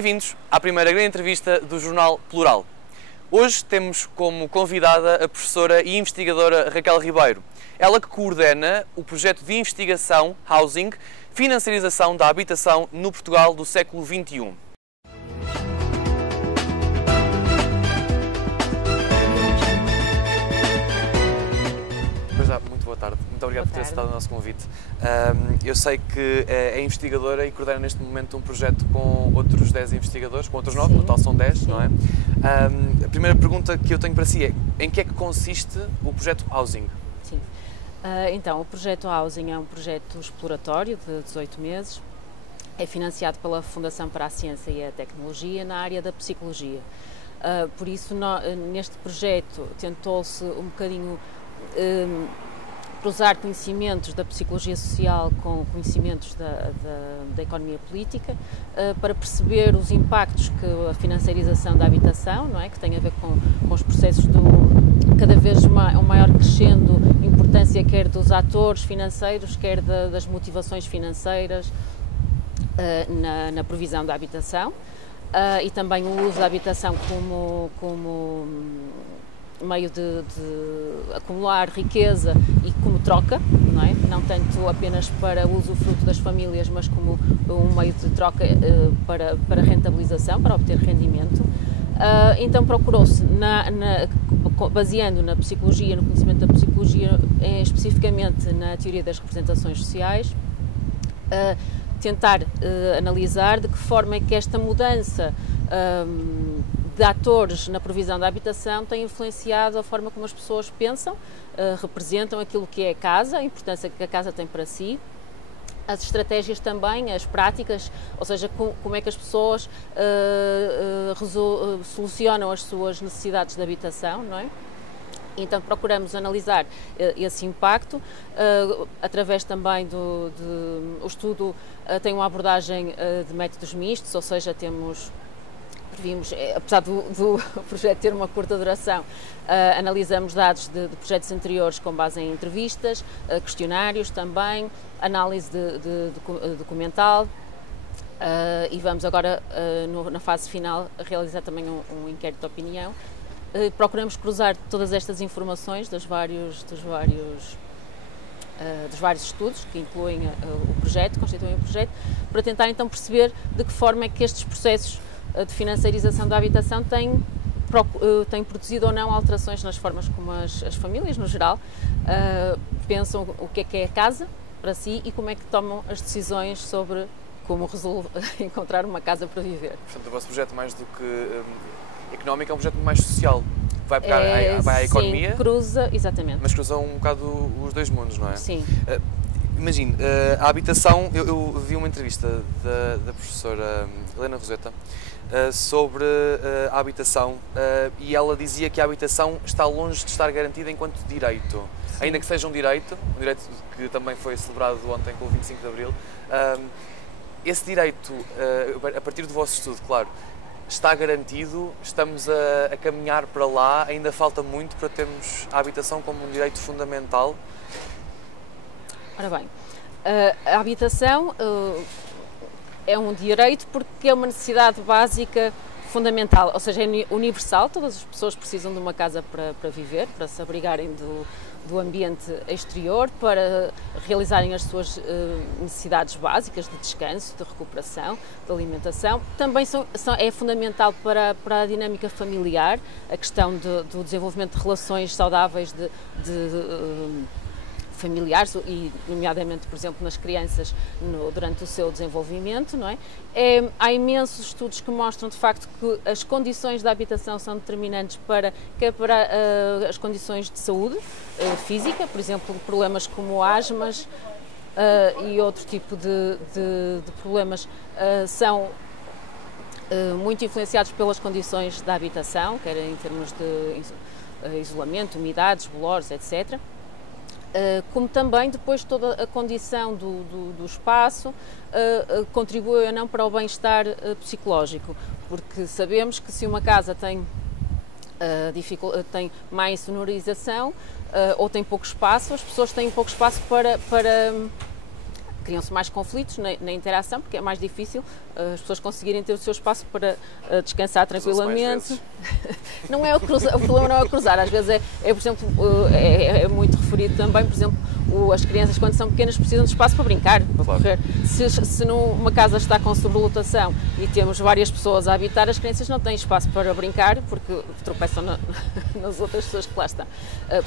Bem-vindos à primeira grande entrevista do Jornal Plural. Hoje temos como convidada a professora e investigadora Raquel Ribeiro. Ela que coordena o projeto de investigação Housing, financiarização da habitação no Portugal do século XXI. Muito boa tarde. Muito obrigado por ter aceitado o nosso convite. Eu sei que é investigadora e coordena neste momento um projeto com outros 10 investigadores, com outros 9, no total são 10, não é? A primeira pergunta que eu tenho para si é: em que é que consiste o projeto Housing? Sim. Então, o projeto Housing é um projeto exploratório de 18 meses. É financiado pela Fundação para a Ciência e a Tecnologia na área da psicologia. Por isso, neste projeto tentou-se um bocadinho cruzar conhecimentos da psicologia social com conhecimentos da economia política, para perceber os impactos que a financiarização da habitação, não é, que tem a ver com os processos cada vez um maior crescendo importância, quer dos atores financeiros, quer das motivações financeiras na provisão da habitação, e também o uso da habitação como meio de acumular riqueza e como troca, não é? Não tanto apenas para o usufruto das famílias, mas como um meio de troca para rentabilização, para obter rendimento. Então procurou-se, baseando na psicologia, no conhecimento da psicologia, especificamente na teoria das representações sociais, tentar analisar de que forma é que esta mudança de atores na provisão da habitação tem influenciado a forma como as pessoas pensam, representam aquilo que é a casa, a importância que a casa tem para si, as estratégias também, as práticas, ou seja, como é que as pessoas solucionam as suas necessidades de habitação, não é? Então procuramos analisar esse impacto através também o estudo tem uma abordagem de métodos mistos, ou seja, vimos, apesar do projeto ter uma curta duração, analisamos dados de projetos anteriores com base em entrevistas, questionários também, análise documental, e vamos agora, na fase final, realizar também um inquérito de opinião. Procuramos cruzar todas estas informações dos vários estudos que incluem o projeto, constituem o projeto, para tentar então perceber de que forma é que estes processos de financiarização da habitação têm produzido ou não alterações nas formas como as famílias, no geral, pensam o que é a casa para si e como é que tomam as decisões sobre como encontrar uma casa para viver. Portanto, o vosso projeto, mais do que económico, é um projeto mais social. Vai pegar vai à economia. Sim, cruza, exatamente. Mas cruza um bocado os dois mundos, não é? Sim. Imagine, a habitação, eu vi uma entrevista da professora Helena Roseta sobre a habitação, e ela dizia que a habitação está longe de estar garantida enquanto direito. Sim. Ainda que seja um direito que também foi celebrado ontem com o 25 de Abril. Esse direito, a partir do vosso estudo, claro, está garantido, estamos a caminhar para lá, ainda falta muito para termos a habitação como um direito fundamental? Ora bem, a habitação é um direito porque é uma necessidade básica fundamental, ou seja, é universal, todas as pessoas precisam de uma casa para viver, para se abrigarem do ambiente exterior, para realizarem as suas necessidades básicas de descanso, de recuperação, de alimentação. Também é fundamental para a dinâmica familiar, a questão do desenvolvimento de relações saudáveis familiares e, nomeadamente, por exemplo, nas crianças durante o seu desenvolvimento, não é? Há imensos estudos que mostram, de facto, que as condições da habitação são determinantes quer para as condições de saúde física, por exemplo, problemas como asmas e outro tipo de problemas são muito influenciados pelas condições da habitação, quer em termos de isolamento, umidades, bolores, etc. Como também depois toda a condição do espaço contribui ou não para o bem-estar psicológico, porque sabemos que se uma casa tem má insonorização ou tem pouco espaço, as pessoas têm pouco espaço para criam-se mais conflitos na interação, porque é mais difícil as pessoas conseguirem ter o seu espaço para descansar tranquilamente. Não é o problema não é o cruzar, às vezes por exemplo, é muito referido também, por exemplo, as crianças quando são pequenas precisam de espaço para brincar, para correr. Se numa casa está com sobrelotação e temos várias pessoas a habitar, as crianças não têm espaço para brincar porque tropeçam nas outras pessoas que lá estão.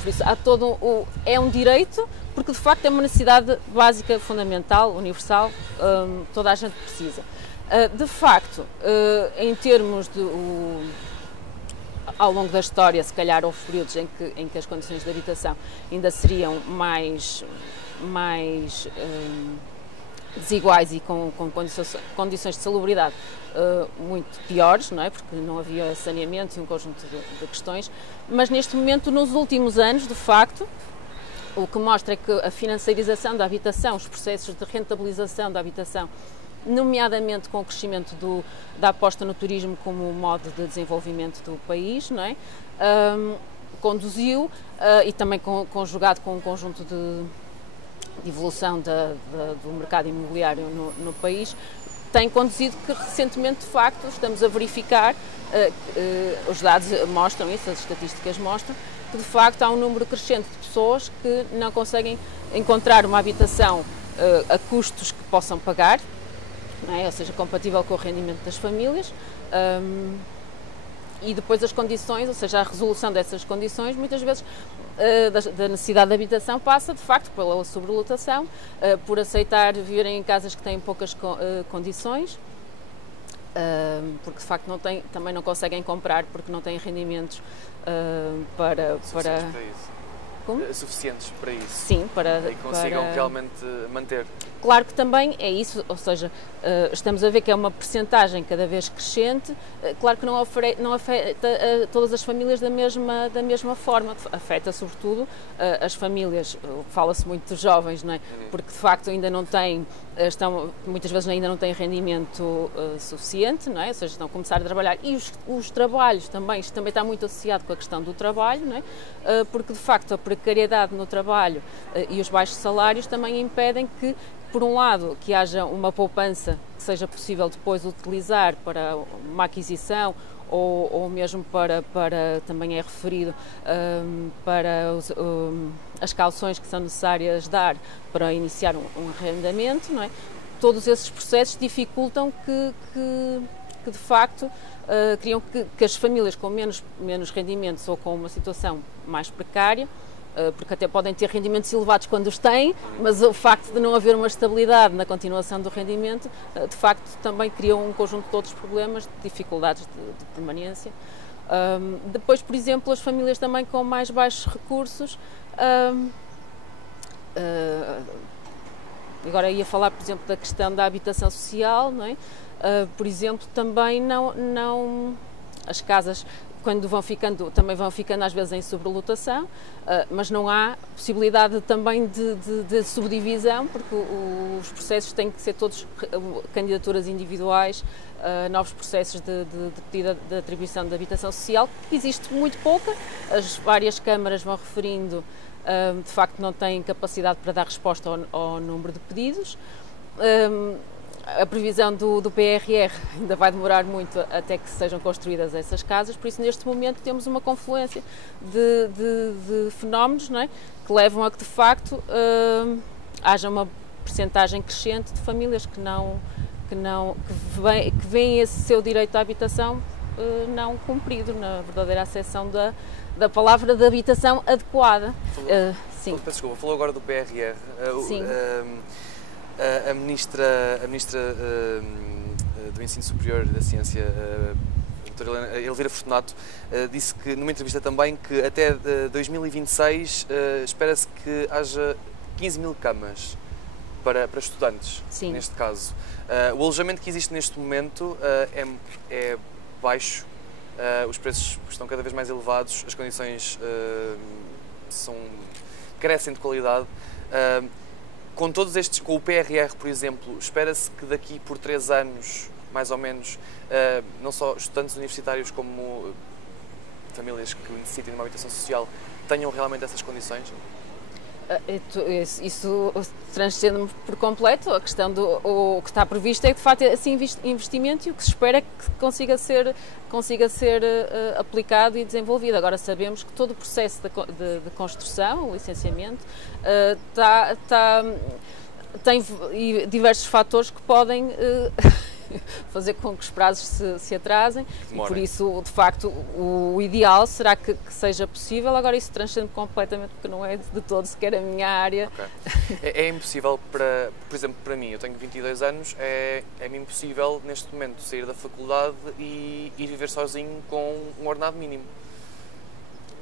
Por isso há é um direito, porque de facto é uma necessidade básica, fundamental, universal, toda a gente precisa. De facto, em termos de ao longo da história, se calhar houve períodos em que as condições de habitação ainda seriam mais desiguais e com condições de salubridade muito piores, não é? Porque não havia saneamento e um conjunto de questões, mas neste momento, nos últimos anos, de facto, o que mostra é que a financiarização da habitação, os processos de rentabilização da habitação, nomeadamente com o crescimento da aposta no turismo como modo de desenvolvimento do país, não é? Conduziu, e também conjugado com um conjunto de evolução do mercado imobiliário no país, tem conduzido que recentemente, de facto, estamos a verificar, os dados mostram isso, as estatísticas mostram, que de facto há um número crescente de pessoas que não conseguem encontrar uma habitação a custos que possam pagar, não é? Ou seja, compatível com o rendimento das famílias, e depois as condições, ou seja, a resolução dessas condições, muitas vezes da necessidade de habitação passa de facto pela sobrelotação, por aceitar viverem em casas que têm poucas condições, porque de facto também não conseguem comprar porque não têm rendimentos para Como? Suficientes para isso. Sim, e consigam realmente manter. Claro que também é isso, ou seja, estamos a ver que é uma percentagem cada vez crescente, claro que não afeta todas as famílias da mesma forma, afeta sobretudo as famílias, fala-se muito dos jovens, não é? Porque de facto ainda não têm, muitas vezes ainda não têm rendimento suficiente, não é? Ou seja, estão a começar a trabalhar, e os trabalhos também, isto também está muito associado com a questão do trabalho, não é? Porque de facto a precariedade no trabalho e os baixos salários também impedem que, por um lado, que haja uma poupança que seja possível depois utilizar para uma aquisição ou mesmo para também é referido, para as cauções que são necessárias dar para iniciar um arrendamento, não é? Todos esses processos dificultam que de facto criam que as famílias com menos rendimentos ou com uma situação mais precária, porque até podem ter rendimentos elevados quando os têm, mas o facto de não haver uma estabilidade na continuação do rendimento, de facto também cria um conjunto de outros problemas, de dificuldades de permanência. Depois, por exemplo, as famílias também com mais baixos recursos, agora ia falar, por exemplo, da questão da habitação social, não é? Por exemplo, também as casas, quando também vão ficando às vezes em sobrelotação, mas não há possibilidade também de subdivisão, porque os processos têm que ser todos candidaturas individuais, novos processos de pedido de atribuição de habitação social, que existe muito pouca, as várias câmaras vão referindo, de facto não têm capacidade para dar resposta ao número de pedidos. A previsão do PRR ainda vai demorar muito até que sejam construídas essas casas, por isso neste momento temos uma confluência de fenómenos, não é? Que levam a que de facto haja uma percentagem crescente de famílias que veem esse seu direito à habitação não cumprido, na verdadeira acessão da palavra de habitação adequada. Sim. Peço desculpa, falou agora do PRR. Sim. A ministra do Ensino Superior da Ciência, a doutora Elvira Fortunato, disse que, numa entrevista também, que até 2026 espera-se que haja 15 mil camas para estudantes, Sim. Neste caso. O alojamento que existe neste momento é baixo, os preços estão cada vez mais elevados, as condições carecem de qualidade. Com todos estes, com o PRR, por exemplo, espera-se que daqui por 3 anos, mais ou menos, não só estudantes universitários como famílias que necessitem de uma habitação social tenham realmente essas condições? Isso transcende-me por completo. A questão o que está previsto é que, de facto, esse investimento e o que se espera é que consiga ser aplicado e desenvolvido. Agora, sabemos que todo o processo de construção, o licenciamento, tem diversos fatores que podem fazer com que os prazos se atrasem e por isso, de facto, o ideal será que seja possível. Agora isso transcende completamente porque não é de todo sequer a minha área. Okay. É impossível, por exemplo, para mim, eu tenho 22 anos, é-me impossível neste momento sair da faculdade e viver sozinho com um ordenado mínimo.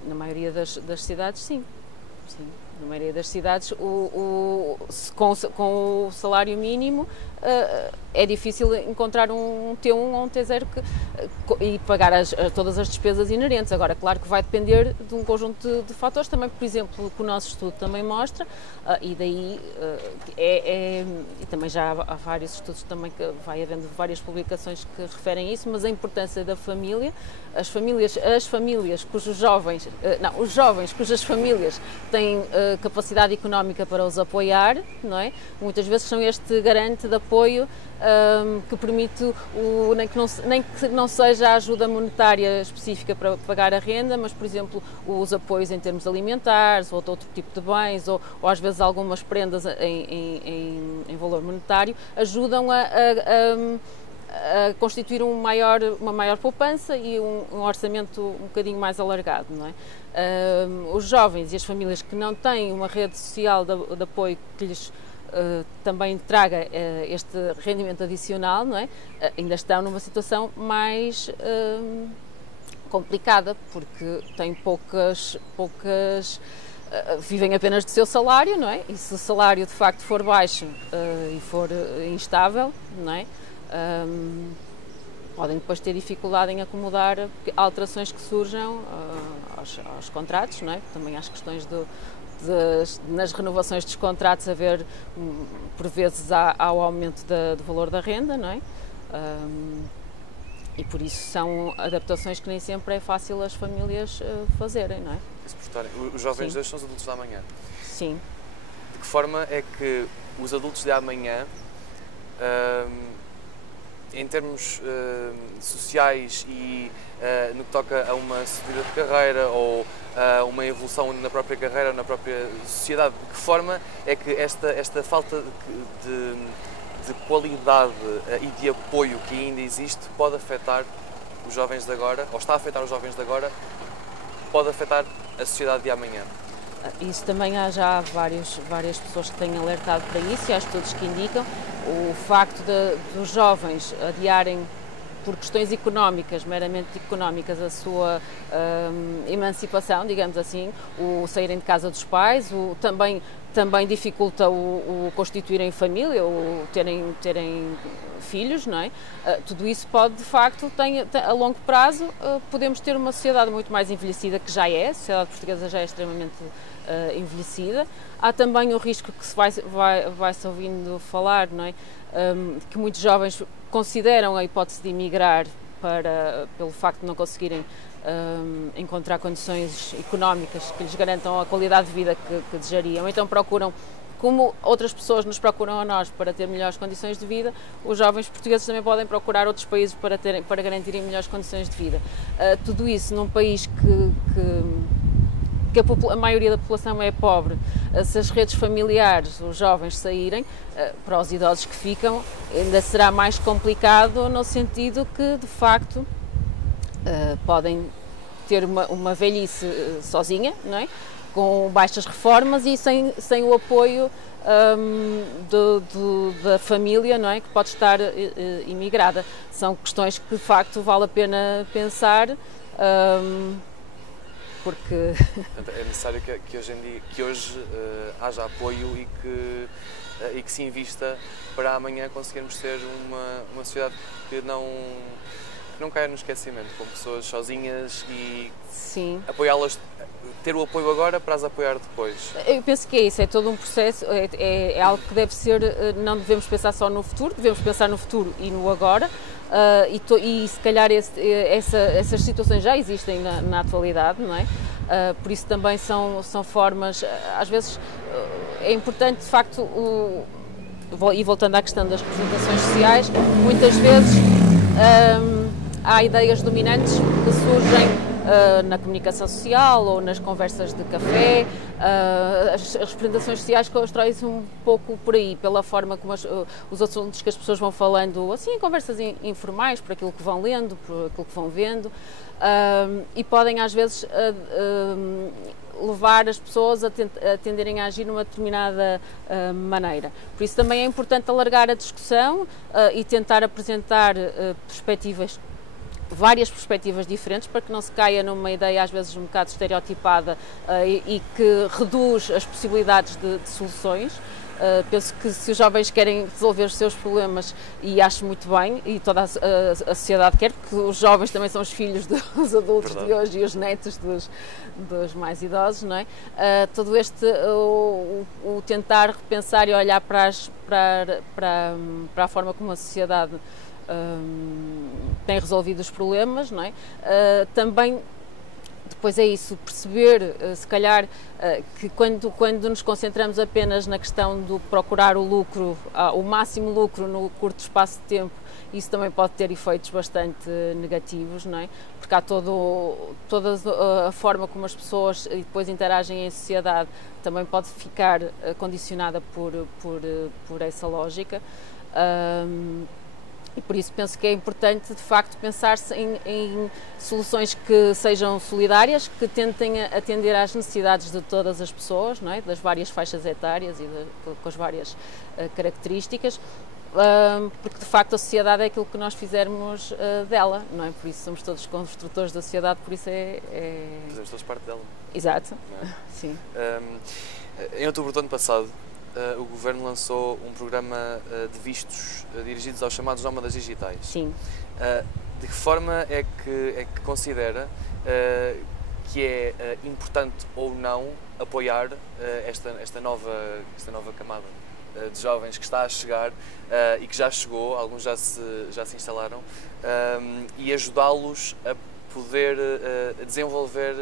Na maioria das cidades, sim. Na maioria das cidades, com o salário mínimo, é difícil encontrar um T1 ou um T0 e pagar todas as despesas inerentes. Agora, claro que vai depender de um conjunto de fatores, também, por exemplo, que o nosso estudo também mostra, e daí e também já há vários estudos também que vai havendo várias publicações que referem isso, mas a importância da família, as famílias cujos jovens, os jovens cujas famílias têm capacidade económica para os apoiar, não é? Muitas vezes são este garante de apoio que permite, nem que não seja a ajuda monetária específica para pagar a renda, mas, por exemplo, os apoios em termos alimentares ou outro tipo de bens, ou às vezes algumas prendas em valor monetário, ajudam a constituir uma maior poupança e um orçamento um bocadinho mais alargado, não é? Os jovens e as famílias que não têm uma rede social de apoio que lhes também traga este rendimento adicional, não é? Ainda estão numa situação mais complicada, porque têm vivem apenas do seu salário, não é? E se o salário de facto for baixo e for instável, não é? Podem depois ter dificuldade em acomodar alterações que surjam aos contratos, não é? Também às questões nas renovações dos contratos haver, por vezes, ao aumento do valor da renda, não é? E por isso são adaptações que nem sempre é fácil as famílias fazerem, não é? Os jovens de hoje são os adultos de amanhã. Sim. De que forma é que os adultos de amanhã, em termos sociais e no que toca a uma subida de carreira ou a uma evolução na própria carreira, na própria sociedade, de que forma é que esta falta de qualidade e de apoio que ainda existe pode afetar os jovens de agora, ou está a afetar os jovens de agora, pode afetar a sociedade de amanhã? Isso também já há várias pessoas que têm alertado para isso, e há estudos que indicam o facto dos jovens adiarem por questões económicas, meramente económicas, a sua emancipação, digamos assim, o saírem de casa dos pais, também dificulta o constituírem família, o terem filhos, não é? Tudo isso pode, de facto, a longo prazo, podemos ter uma sociedade muito mais envelhecida, que já é, a sociedade portuguesa já é extremamente envelhecida. Há também o risco que se vai-se ouvindo falar, não é? Que muitos jovens consideram a hipótese de emigrar pelo facto de não conseguirem encontrar condições económicas que lhes garantam a qualidade de vida que desejariam. Então procuram, como outras pessoas nos procuram a nós para ter melhores condições de vida, os jovens portugueses também podem procurar outros países para garantirem melhores condições de vida. Tudo isso num país que a maioria da população é pobre. Se as redes familiares, os jovens saírem, para os idosos que ficam, ainda será mais complicado, no sentido que, de facto, podem ter uma velhice sozinha, não é? Com baixas reformas e sem o apoio da família, não é? Que pode estar imigrada. São questões que, de facto, vale a pena pensar, porque é necessário que hoje haja apoio e que se invista para amanhã conseguirmos ter uma sociedade que não caia no esquecimento, com pessoas sozinhas e apoiá-las, ter o apoio agora para as apoiar depois. Eu penso que é isso, é todo um processo, é algo que deve ser, não devemos pensar só no futuro, devemos pensar no futuro e no agora, e se calhar essas situações já existem na atualidade, não é? Por isso também são formas, às vezes é importante de facto, e voltando à questão das representações sociais, muitas vezes há ideias dominantes que surgem na comunicação social ou nas conversas de café. As representações sociais constroem-se um pouco por aí, pela forma como os assuntos que as pessoas vão falando, assim, em conversas informais, por aquilo que vão lendo, por aquilo que vão vendo, e podem às vezes levar as pessoas a tenderem a agir de uma determinada maneira. Por isso também é importante alargar a discussão e tentar apresentar várias perspectivas diferentes, para que não se caia numa ideia às vezes um bocado estereotipada e que reduz as possibilidades de soluções. Penso que se os jovens querem resolver os seus problemas, e acho muito bem, e toda a sociedade quer, porque os jovens também são os filhos dos adultos de hoje e os netos dos mais idosos, não é? Todo o tentar repensar e olhar para a forma como a sociedade tem resolvido os problemas, não é? Também depois é isso, perceber, se calhar, que quando nos concentramos apenas na questão de procurar o lucro, o máximo lucro no curto espaço de tempo, isso também pode ter efeitos bastante negativos, não é? Porque há toda a forma como as pessoas depois interagem em sociedade também pode ficar condicionada por essa lógica. E por isso penso que é importante, de facto, pensar-se em soluções que sejam solidárias, que tentem atender às necessidades de todas as pessoas, não é? Das várias faixas etárias e com as várias características, porque de facto a sociedade é aquilo que nós fizermos dela, não é? Por isso somos todos construtores da sociedade, por isso fazemos todos parte dela. Exato, não é? Sim. Em outubro do ano passado, o Governo lançou um programa de vistos dirigidos aos chamados nómadas digitais. Sim. De que forma é que considera que é importante ou não apoiar esta nova camada de jovens que está a chegar e que já chegou, alguns já se instalaram, e ajudá-los a poder desenvolver...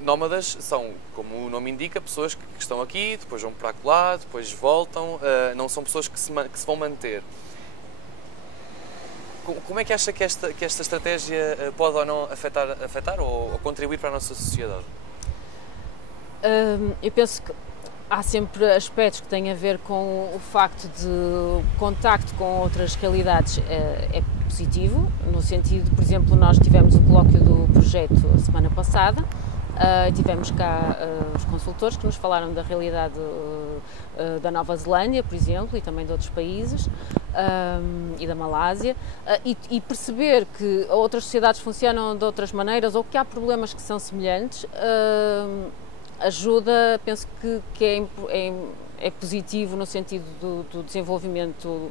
Nómadas são, como o nome indica, pessoas que estão aqui, depois vão para lá, depois voltam, não são pessoas que se vão manter. Como é que acha que esta estratégia pode ou não afetar ou contribuir para a nossa sociedade? Eu penso que há sempre aspectos que têm a ver com o facto de contacto com outras realidades é positivo, no sentido, por exemplo, nós tivemos o colóquio do projeto a semana passada, tivemos cá os consultores que nos falaram da realidade da Nova Zelândia, por exemplo, e também de outros países, e da Malásia, e perceber que outras sociedades funcionam de outras maneiras ou que há problemas que são semelhantes, ajuda, penso que é positivo no sentido do desenvolvimento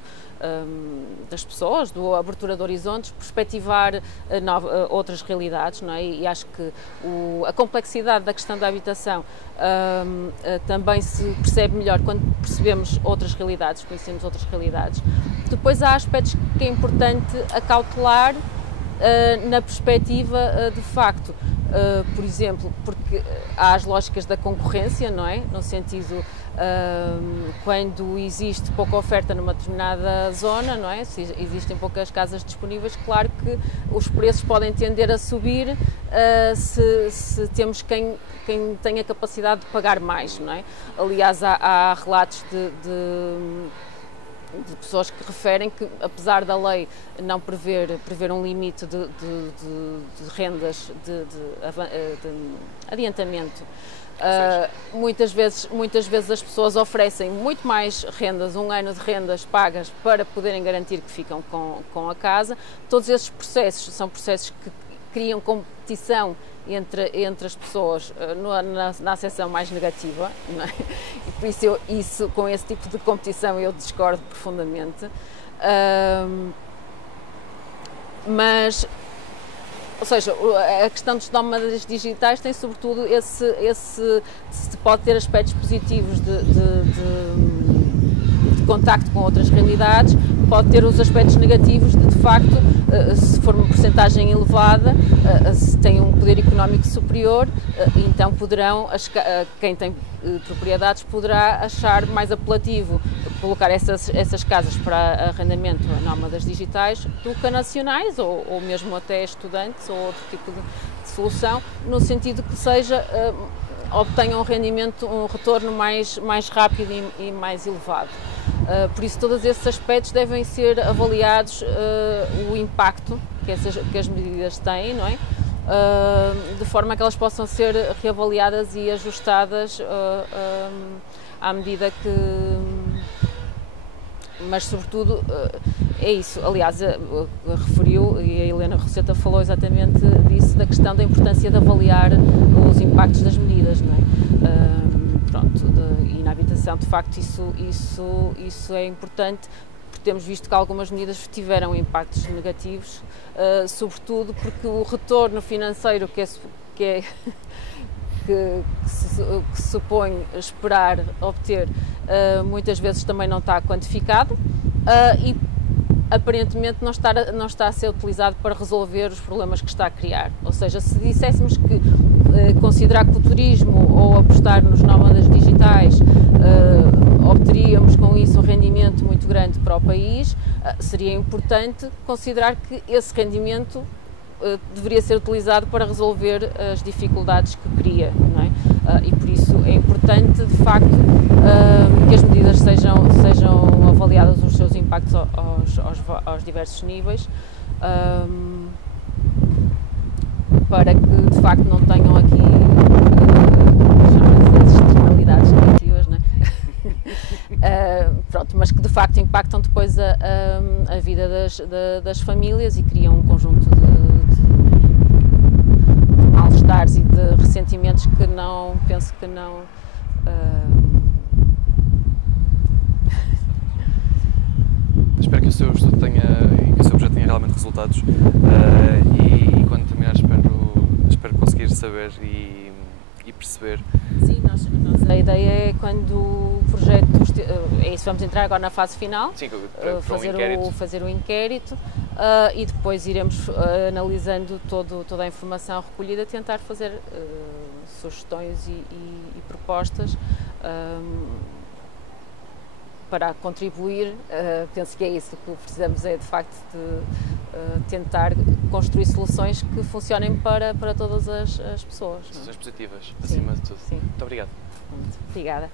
das pessoas, da abertura de horizontes, perspectivar outras realidades, não é? E acho que a complexidade da questão da habitação também se percebe melhor quando percebemos outras realidades, conhecemos outras realidades. Depois há aspectos que é importante acautelar na perspectiva de facto, por exemplo, porque há as lógicas da concorrência, não é? No sentido, quando existe pouca oferta numa determinada zona, não é? Se existem poucas casas disponíveis, claro que os preços podem tender a subir se temos quem tenha capacidade de pagar mais, não é? Aliás, há relatos de pessoas que referem que, apesar da lei não prever um limite de rendas de adiantamento, muitas vezes as pessoas oferecem muito mais rendas, um ano de rendas pagas para poderem garantir que ficam com a casa. Todos esses processos são processos que criam competição entre as pessoas na acessão mais negativa, não é? E por isso, com esse tipo de competição eu discordo profundamente, mas, ou seja, a questão dos nómadas digitais tem sobretudo pode ter aspectos positivos de contacto com outras realidades, pode ter os aspectos negativos de facto, se for uma percentagem elevada, se tem um poder económico superior, então poderão, quem tem propriedades poderá achar mais apelativo colocar essas casas para arrendamento a nómadas digitais do que a nacionais, ou mesmo até estudantes, ou outro tipo de solução, no sentido que obtenham um retorno mais rápido e mais elevado. Por isso, todos esses aspectos devem ser avaliados, o impacto que as medidas têm, não é? De forma que elas possam ser reavaliadas e ajustadas à medida que... Mas, sobretudo, é isso. Aliás, referiu, e a Helena Roseta falou exatamente disso, da questão da importância de avaliar os impactos das medidas, não é? E na habitação, de facto, isso é importante, porque temos visto que algumas medidas tiveram impactos negativos, sobretudo porque o retorno financeiro que se supõe esperar obter, muitas vezes também não está quantificado e aparentemente não está a ser utilizado para resolver os problemas que está a criar. Ou seja, se disséssemos que considerar que o turismo ou apostar nos nómadas digitais obteríamos com isso um rendimento muito grande para o país, seria importante considerar que esse rendimento deveria ser utilizado para resolver as dificuldades que cria, não é? E por isso é importante, de facto, que as medidas sejam avaliadas os seus impactos aos diversos níveis, para que, de facto, não tenham aqui as externalidades negativas, não é? Pronto, mas que, de facto, impactam depois a vida das famílias e criam um conjunto de mal-estares e de ressentimentos que penso que não... Espero que o seu estudo e que o seu projeto tenha realmente resultados, e quando terminar espero conseguir saber e perceber. Sim, a ideia é quando o projeto, é isso, vamos entrar agora na fase final. Sim, fazer o inquérito, e depois iremos analisando toda a informação recolhida, tentar fazer sugestões e propostas para contribuir. Penso que é isso que precisamos, é de facto de tentar construir soluções que funcionem para todas as pessoas. Soluções positivas, Sim, acima de tudo. Sim. Muito obrigado. Obrigada.